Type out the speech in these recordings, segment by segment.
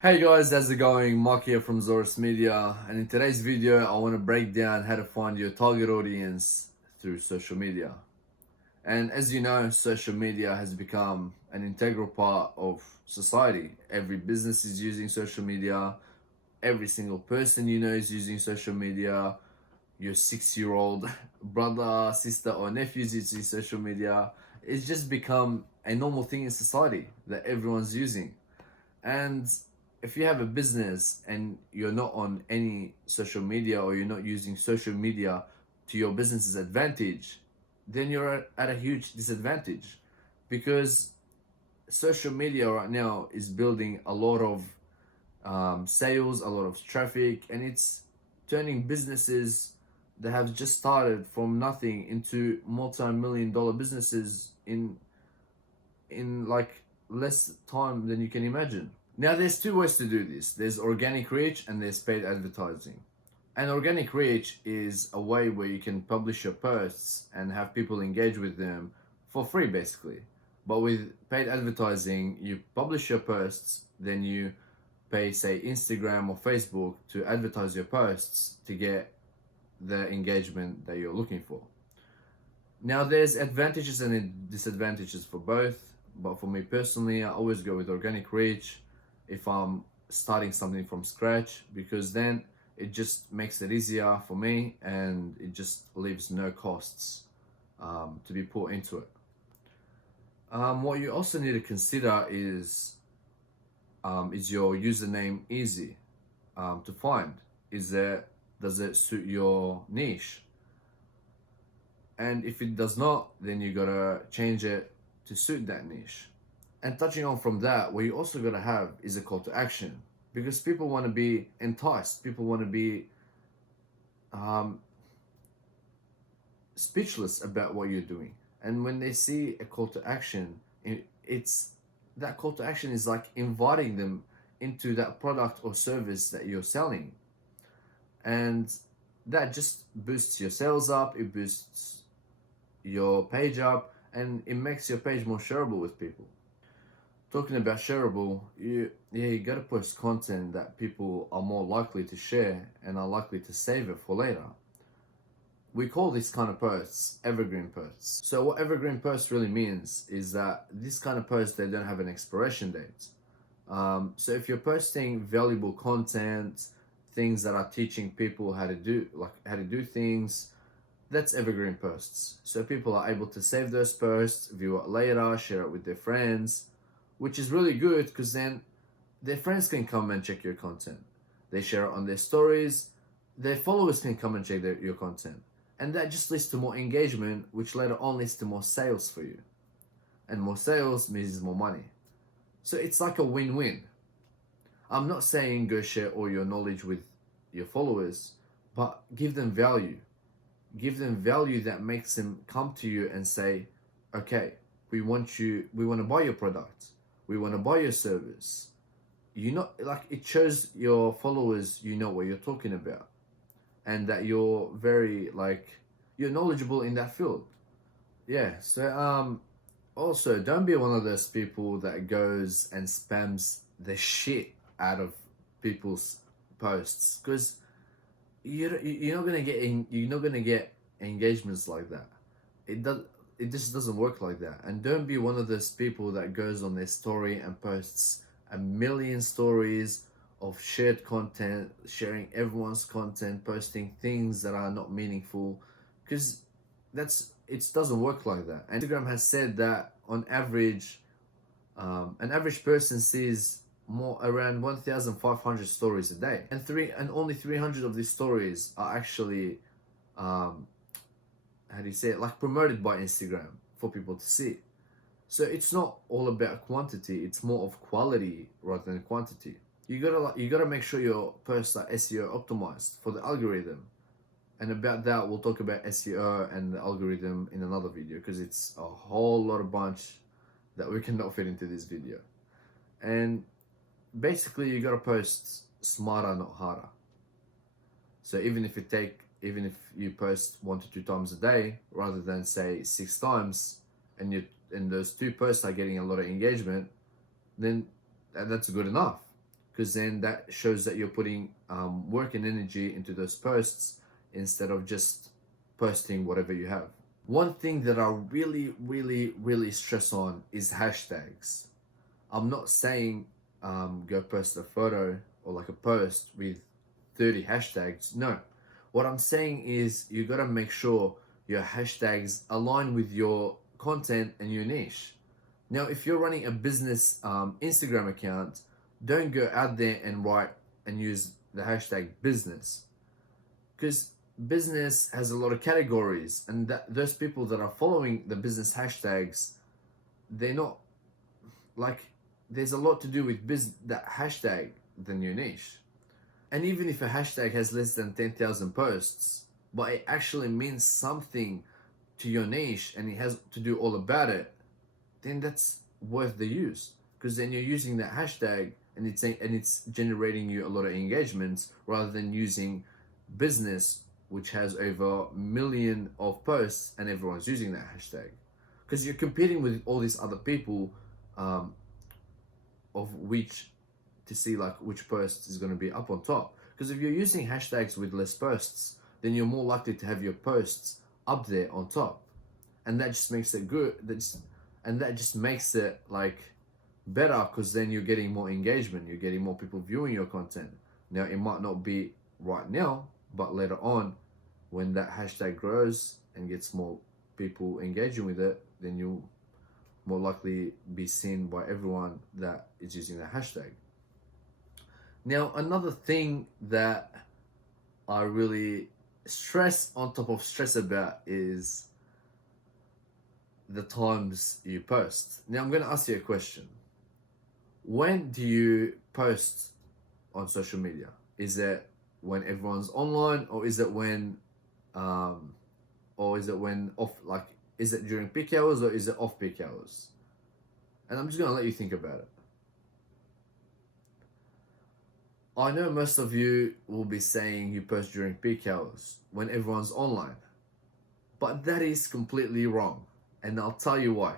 Hey guys, how's it going? Mark here from Zorus Media, and in today's video I want to break down how to find your target audience through social media. And as you know, social media has become an integral part of society. Every business is using social media, every single person you know is using social media, your 6 year old brother, sister, or nephew is using social media. It's just become a normal thing in society that everyone's using. And if you have a business and you're not on any social media or you're not using social media to your business's advantage, then you're at a huge disadvantage because social media right now is building a lot of sales, a lot of traffic, and it's turning businesses that have just started from nothing into multi-million dollar businesses in like less time than you can imagine. Now, there's two ways to do this. There's organic reach and there's paid advertising. And organic reach is a way where you can publish your posts and have people engage with them for free, basically. But with paid advertising, you publish your posts, then you pay, say, Instagram or Facebook to advertise your posts to get the engagement that you're looking for. Now, there's advantages and disadvantages for both, but for me personally, I always go with organic reach if I'm starting something from scratch because then it just makes it easier for me and it just leaves no costs to be put into it. What you also need to consider is your username easy to find? Does it suit your niche? And if it does not, then you gotta change it to suit that niche. And touching on from that, what you also gotta have is a call to action because people want to be enticed. People want to be um, speechless about what you're doing. And when they see a call to action, it's that call to action is like inviting them into that product or service that you're selling, and that just boosts your sales up. It boosts your page up, and it makes your page more shareable with people. Talking about shareable, you gotta post content that people are more likely to share and are likely to save it for later. We call this kind of posts evergreen posts. So what evergreen posts really means is that this kind of posts, they don't have an expiration date. So if you're posting valuable content, things that are teaching people how to do things, that's evergreen posts. So people are able to save those posts, view it later, share it with their friends, which is really good because then their friends can come and check your content. They share it on their stories. Their followers can come and check your content. And that just leads to more engagement, which later on leads to more sales for you. And more sales means more money. So it's like a win-win. I'm not saying go share all your knowledge with your followers, but give them value. Give them value that makes them come to you and say, okay, we want to buy your product. We want to buy your service. You know, like it shows your followers you know what you're talking about and that you're very you're knowledgeable in that field. Yeah, so also don't be one of those people that goes and spams the shit out of people's posts because you're not gonna get engagements like that. It does it just doesn't work like that. And don't be one of those people that goes on their story and posts a million stories of shared content, sharing everyone's content, posting things that are not meaningful, because it doesn't work like that. And Instagram has said that on average, an average person sees more around 1,500 stories a day, and only 300 of these stories are actually how do you say it, like promoted by Instagram for people to see. So it's not all about quantity; it's more of quality rather than quantity. You gotta make sure your posts are SEO optimized for the algorithm. And about that, we'll talk about SEO and the algorithm in another video because it's a whole lot of bunch that we cannot fit into this video. And basically, you gotta post smarter, not harder. So even if you post 1 to 2 times a day rather than say 6 times, and those two posts are getting a lot of engagement, then that's good enough because then that shows that you're putting work and energy into those posts instead of just posting whatever you have. One thing that I really stress on is hashtags. I'm not saying go post a photo or like a post with 30 hashtags. No. What I'm saying is you gotta make sure your hashtags align with your content and your niche. Now, if you're running a business Instagram account, don't go out there and write and use the hashtag business, because business has a lot of categories, and those people that are following the business hashtags, they're not like, there's a lot to do with that hashtag than your niche. And even if a hashtag has less than 10,000 posts, but it actually means something to your niche and it has to do all about it, then that's worth the use, because then you're using that hashtag and it's generating you a lot of engagements, rather than using business, which has over a million of posts and everyone's using that hashtag, because you're competing with all these other people, of which to see like which post is going to be up on top. Because if you're using hashtags with less posts, then you're more likely to have your posts up there on top, and that just makes it good. That just makes it like better, because then you're getting more engagement, you're getting more people viewing your content. Now, it might not be right now, but later on, when that hashtag grows and gets more people engaging with it, then you'll more likely be seen by everyone that is using that hashtag. Now, another thing that I really stress on top of stress about is the times you post. Now, I'm going to ask you a question. When do you post on social media? Is it when everyone's online, or is it when off, like, is it during peak hours or is it off peak hours? And I'm just going to let you think about it. I know most of you will be saying you post during peak hours when everyone's online, but that is completely wrong, and I'll tell you why.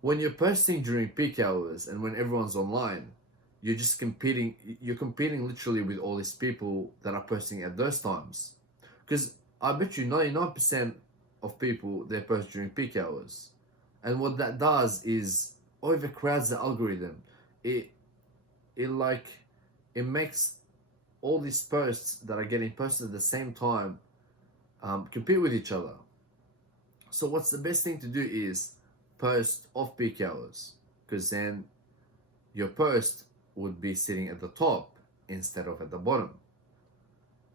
When you're posting during peak hours and when everyone's online, you're competing literally with all these people that are posting at those times. Because I bet you 99% of people, they post during peak hours. And what that does is overcrowds the algorithm. It makes all these posts that are getting posted at the same time compete with each other. So what's the best thing to do is post off peak hours, because then your post would be sitting at the top instead of at the bottom.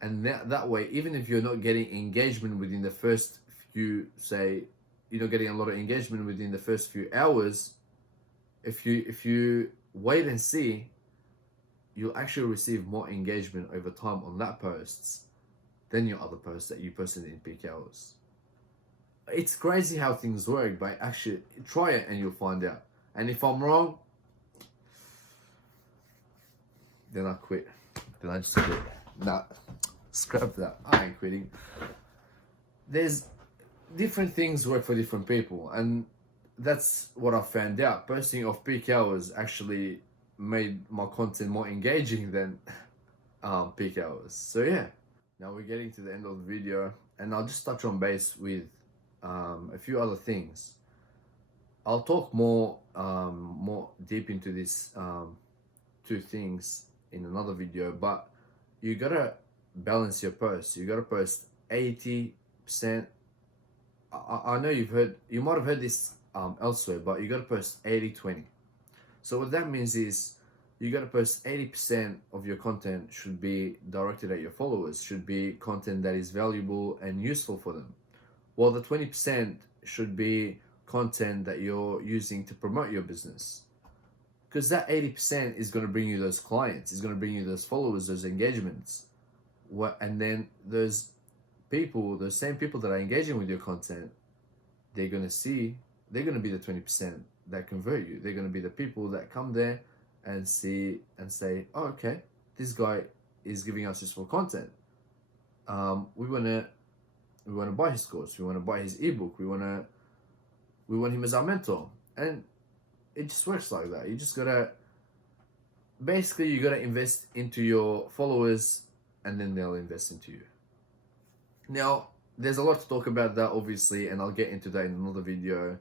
And that way, even if you're not getting engagement within the first few, say, you're not getting a lot of engagement within the first few hours, if you wait and see, you'll actually receive more engagement over time on that posts than your other posts that you posted in peak hours. It's crazy how things work, but actually try it and you'll find out. And if I'm wrong, then I quit. Then I just quit. Nah, scrap that. I ain't quitting. There's different things work for different people, and that's what I found out. Posting off peak hours actually made my content more engaging than peak hours. So yeah, now we're getting to the end of the video, and I'll just touch on base with a few other things. I'll talk more deep into this two things in another video, but you gotta balance your posts. You gotta post 80%. I know you might have heard this elsewhere, but you gotta post 80-20. So what that means is you gotta post 80% of your content should be directed at your followers, should be content that is valuable and useful for them, while the 20% should be content that you're using to promote your business. Because that 80% is going to bring you those clients, is going to bring you those followers, those engagements. And then those people, those same people that are engaging with your content, they're going to be the 20% that convert you. They're going to be the people that come there and see and say, oh, okay, this guy is giving us useful content. We want to buy his course. We want to buy his ebook. We want him as our mentor. And it just works like that. You just gotta basically you gotta invest into your followers, and then they'll invest into you. Now, there's a lot to talk about that, obviously, and I'll get into that in another video.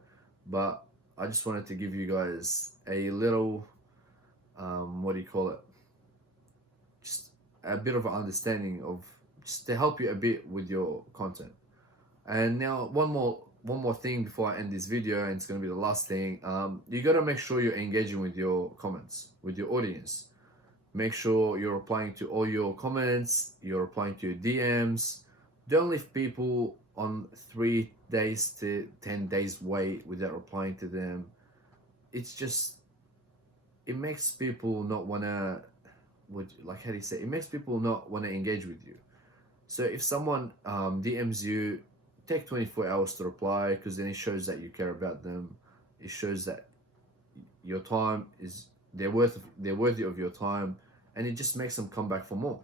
But I just wanted to give you guys a little, what do you call it? Just a bit of an understanding of, just to help you a bit with your content. And now, one more thing before I end this video, and it's gonna be the last thing. You gotta make sure you're engaging with your comments, with your audience. Make sure you're replying to all your comments, you're replying to your DMs. Don't leave people on 3 days to 10 days wait without replying to them. It's just, it makes people not wanna, like, how do you say, it makes people not wanna engage with you. So if someone DMs you, take 24 hours to reply, because then it shows that you care about them. It shows that your time is, they're worthy of your time, and it just makes them come back for more.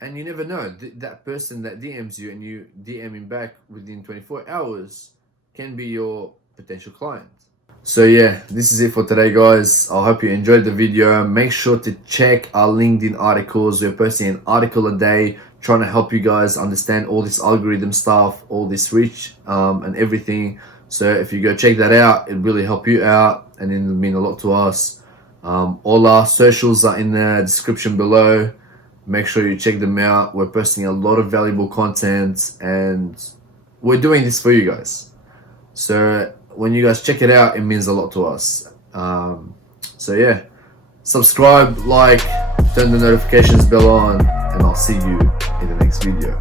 And you never know, that person that DMs you and you DM him back within 24 hours can be your potential client. So yeah, this is it for today, guys. I hope you enjoyed the video. Make sure to check our LinkedIn articles. We're posting an article a day, trying to help you guys understand all this algorithm stuff, all this reach, and everything. So if you go check that out, it'll really help you out, and it'll mean a lot to us. All our socials are in the description below. Make sure you check them out. We're posting a lot of valuable content, and we're doing this for you guys. So when you guys check it out, it means a lot to us. So yeah, subscribe, like, turn the notifications bell on, and I'll see you in the next video.